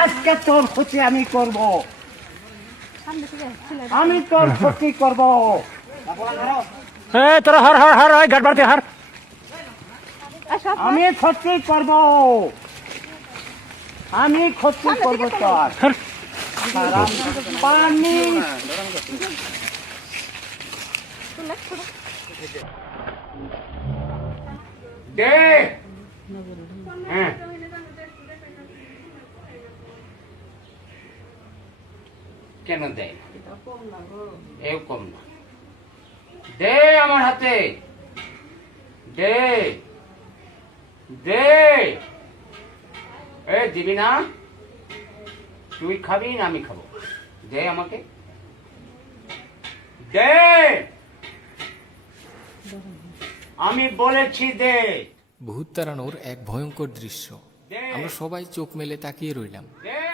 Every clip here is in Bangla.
আজকে তোর ক্ষতি আমি করব। আমি তোর ক্ষতি করব। এ তোরা হর হর হর ওই গাড় বাড়তে হর। আমি ক্ষতি করব। আমি ক্ষতি করব তোর। পানি। দে। হ্যাঁ। কেন দেয় এও কম না। দে আমার হাতে। দে। দে। এ দিবি না? তুই খাবি না আমি খাব। দে আমাকে। দে। আমি বলেছি দে। ভূত তাড়ানোর এক ভয়ঙ্কর দৃশ্য। আমরা সবাই চোখ মেলে তাকিয়ে রইলাম।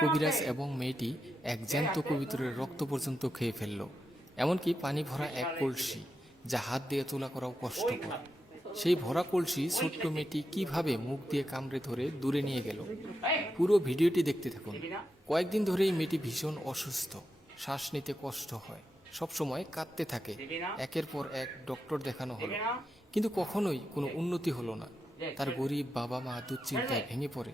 কবিরাজ এবং মেয়েটি এক জ্যান্ত কবিতরের রক্ত পর্যন্ত খেয়ে ফেলল। এমনকি পানি ভরা এক কলসি যা হাত দিয়ে তোলা করাও কষ্টকর। সেই ভরা কলসি ছোট্ট মেয়েটি কীভাবে মুখ দিয়ে কামড়ে ধরে দূরে নিয়ে গেল? পুরো ভিডিওটি দেখতে থাকুন। কয়েকদিন ধরেই মেয়েটি ভীষণ অসুস্থ। শ্বাস নিতে কষ্ট হয়। সবসময় কাঁদতে থাকে। একের পর এক ডক্টর দেখানো হলো। কিন্তু কখনোই কোনো উন্নতি হলো না। তার গরিব বাবা মা দুশ্চিন্তায় ভেঙে পড়ে।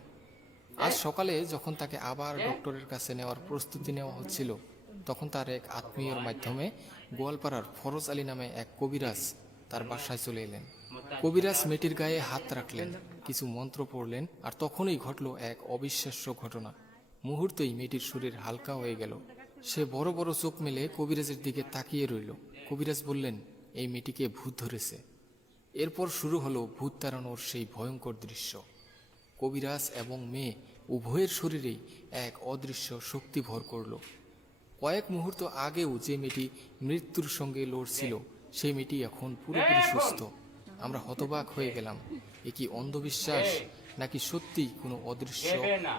আজ সকালে যখন তাকে আবার ডক্টরের কাছে নেওয়ার প্রস্তুতি নেওয়া হচ্ছিল, তখন তার এক আত্মীয়র মাধ্যমে গোয়ালপাড়ার ফরজ আলী নামে এক কবিরাজ তার বাসায় চলে এলেন। কবিরাজ মেয়েটির গায়ে হাত রাখলেন, কিছু মন্ত্র পড়লেন আর তখনই ঘটল এক অবিশ্বাস্য ঘটনা। মুহূর্তেই মেয়েটির শরীর হালকা হয়ে গেল। সে বড় বড় চোখ মেলে কবিরাজের দিকে তাকিয়ে রইল। কবিরাজ বললেন, এই মেয়েটিকে ভূত ধরেছে। এরপর শুরু হলো ভূত তাড়ানোর সেই ভয়ঙ্কর দৃশ্য। কবিরাজ এবং মেয়ে উভয়ের শরীরেই এক অদৃশ্য শক্তি ভর করল। কয়েক মুহূর্ত আগেও যে মেয়েটি মৃত্যুর সঙ্গে লড়ছিল সেই মেয়েটি এখন পুরোপুরি সুস্থ। আমরা হতবাক হয়ে গেলাম। এ কি অন্ধবিশ্বাস নাকি সত্যিই কোনো অদৃশ্য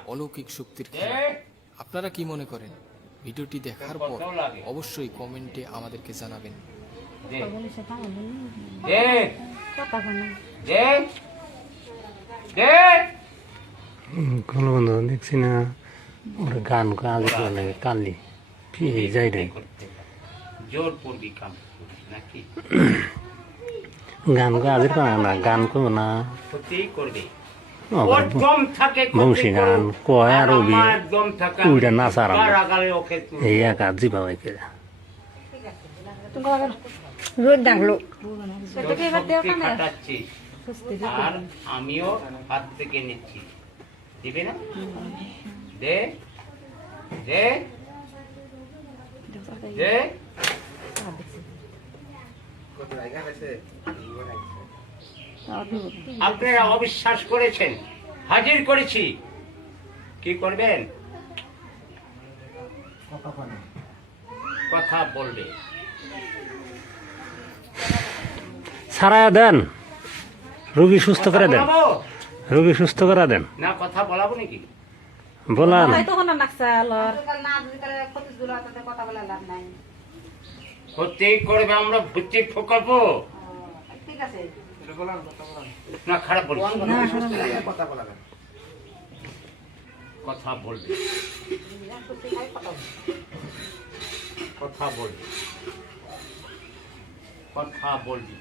অলৌকিক শক্তির খেলা? আপনারা কি মনে করেন? ভিডিওটি দেখার পর অবশ্যই কমেন্টে আমাদেরকে জানাবেন। কোনো বন্ধু দেখছি না। ওরা গান কালি করে কালি পিয়ে যাই করতে জোর পড়বি কাম নাকি? গান কো আজের করে না গান করব না। করবে। বংশী গান। কয় আর ওবি উইটা নাচ তুই এই এক আজ জিবা হয়েছে রোদ ডাকলো আর আমিও হাত থেকে নিচ্ছি দিবি না দে দে দে আপনারা অবিশ্বাস করেছেন। হাজির করেছি। কি করবেন? কথা বলবে। সারায়া দেন। রুগী সুস্থ করে দেন? রুগী সুস্থ করে দেন। না কথা বলাবো নাকি? বলান। ক্ষতি করবে আমরা ভর্তি ঠকাবো। না খারাপ বলছি কথা বলবে। কথা বলবি। কথা বলবি।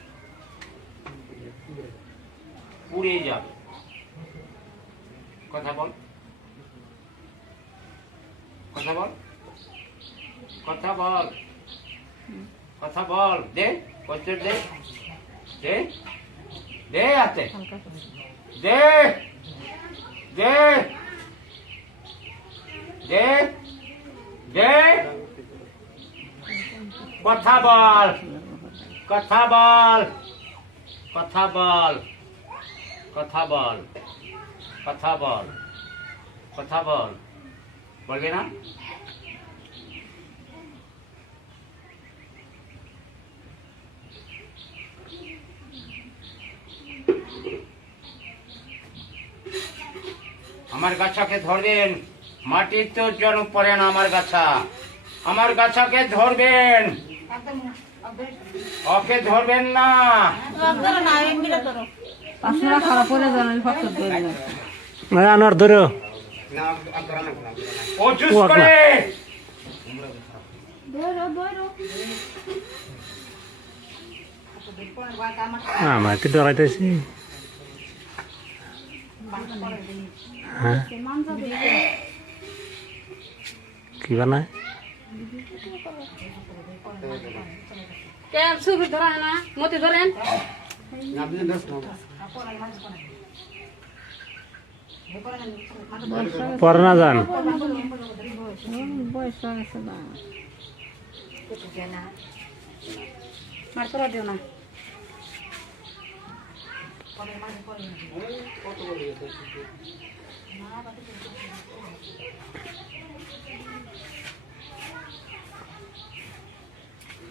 পুড়ে যাবে। কথা বল। কথা বল। কথা বল। কথা বল। দে কত দে। দে দে হাতে। দে দে দে দে। কথা বল। কথা বল। কথা বল কথা বল কথা বল কথা বল বলবে না? আমার গাছাকে ধরবেন, মাটির তো জন পড়ে না আমার গাছা। আমার গাছাকে ধরবেন। ওকে ধরবেন না। পাঁচশো খারাপ করে জানাই আনোয়ার ধরো। ও জুস করে। আমার কি ডরাইতেছি। হ্যাঁ? কি বানায়? কেন সুবি ধরেন না মতি ধরেন। পরে না যান। মার করে দিও না।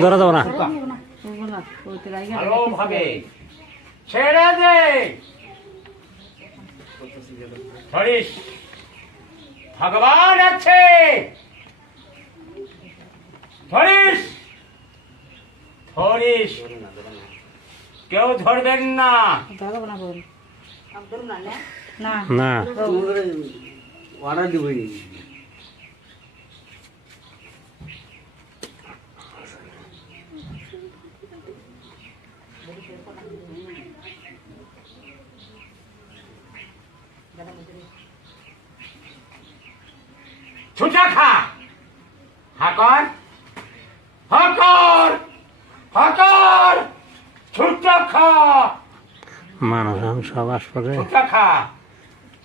ধরা যাব না। ছেড়ে দে। ভগবান আছে। ধরিস ধরিস কেউ ধরবেন না। ধরবো না বল না না ছুটা খা। হাকর হাকর হাকর ছুটা খা মানুষ এখন সব আসপারে ছুটা খা।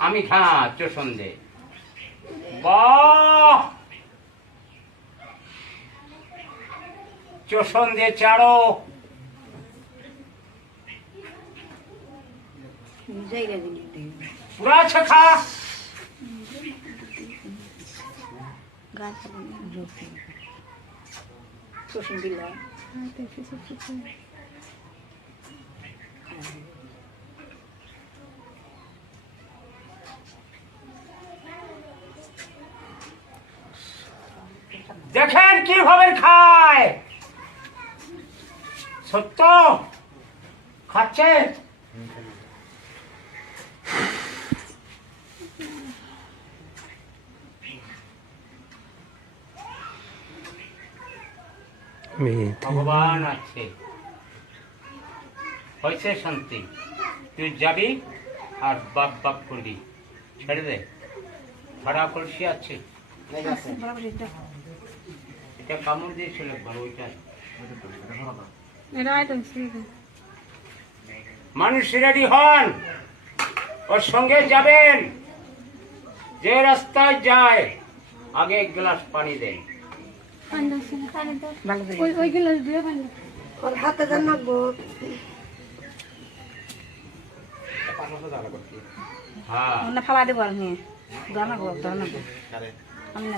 আমি খা চোষণ দে বাহ! চোষণ দে চাড়ো। পুরা খা। দেখেন কীভাবে খায় সত্য? খাচ্ছে? ভগবান আছে। হয়েছে শান্তি। তুই যাবি আর বাপ বাপ করবি। ছেড়ে দে। ভাড়া কলসি আছে। এটা কামড় দিয়েছিল একবার ওইটা মানুষ রেডি হন ওর সঙ্গে যাবেন। যে রাস্তায় যায় আগে এক গ্লাস পানি দেন ওই ওই গিলাস দিয়ে পানি হ্যাঁ। না ফালা দিব আর নিয়ে গানা গো গানা গো। আমি না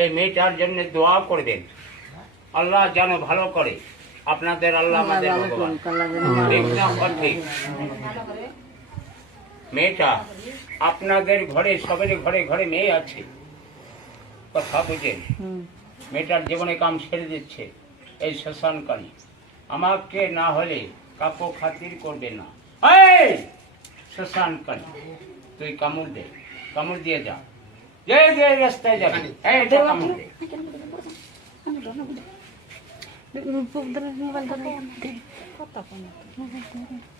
এই মেয়েটার জন্য দোয়া করবেন আল্লাহ যেন ভালো করে আপনাদের আল্লাহ আমাদের ভগবান। মেয়েটা আপনাদের ঘরে সবের ঘরে ঘরে মেয়ে আছে কথা বুঝেন। মেয়েটার জীবনে কাম ছেড়ে দিচ্ছে এই শ্মশানকারী আমাকে না হলে কাকু খাতির করবে না। এই শ্মশানকারী তুই কামড় দে কামড় দিয়ে যা। যে যে রাস্তায় যাবি। এই এটা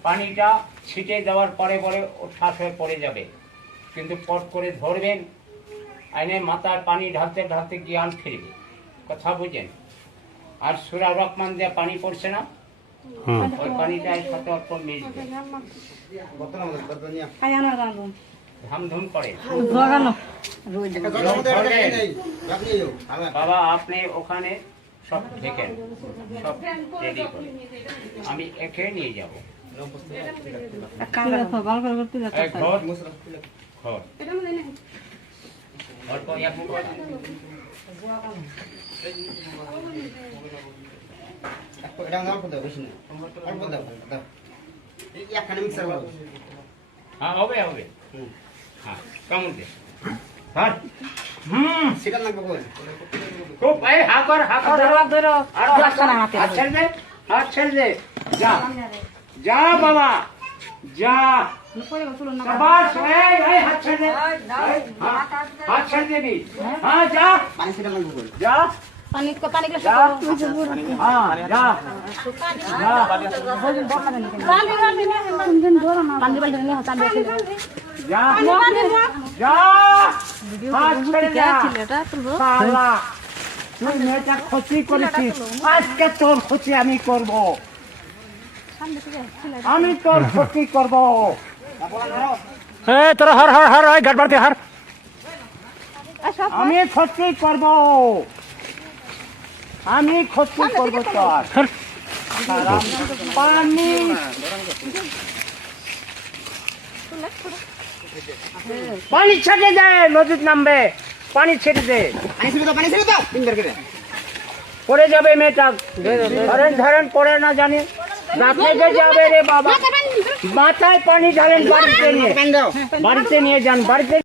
পানিটা ছিটে দেওয়ার পরে পরে ও শ্বাস হয়ে পড়ে যাবে। কিন্তু পট করে ধরবেন আইনে মাথার পানি ঢালতে ঢালতে জ্ঞান ফিরবে। কথা বুঝেন? আর সুরা রকমান দিয়ে পানি পড়ছে না? ওই পানিটা সাথে অল্প মিশবে। রাখুন ধামধুম করে। বাবা আপনি ওখানে সব দেখেন সব রেডি করে। আমি একে নিয়ে যাব। ঘর ঘর। ঘর। হ্যাঁ হবে হবে। হ্যাঁ কেমন দে হ্যাঁ হুম খুব এই হা কর হা কর ধরো ধরো আর হাত হাত ছেড়ে দে হাত ছেড়ে দে যা যা বাবা যা শাবাশ এই এই হাত ছেড়ে দে এই, হ্যাঁ, হাত ছেড়ে দিবি হ্যাঁ যা যা পানি পানি গেছে যা হ্যাঁ যা পানি শালা তুই মেয়েটা ক্ষতি করেছিস আজকে তোর ক্ষতি আমি করব আমি তোর ক্ষতি করব তোরা হর হর হর ওই গাড় বাড়তে হার আমি ক্ষতি করব আমি ক্ষতি করব তোর পানি। পানি ছেড়ে দে নদীর নামবে। পানি ছেড়ে দে। পড়ে যাবে মেয়েটা। ধরেন ধরেন পড়ে না জানি। রাখতে যাবে রে বাবা। মাথায় পানি ঢালেন বাড়িতে নিয়ে। বাড়িতে নিয়ে যান বাড়িতে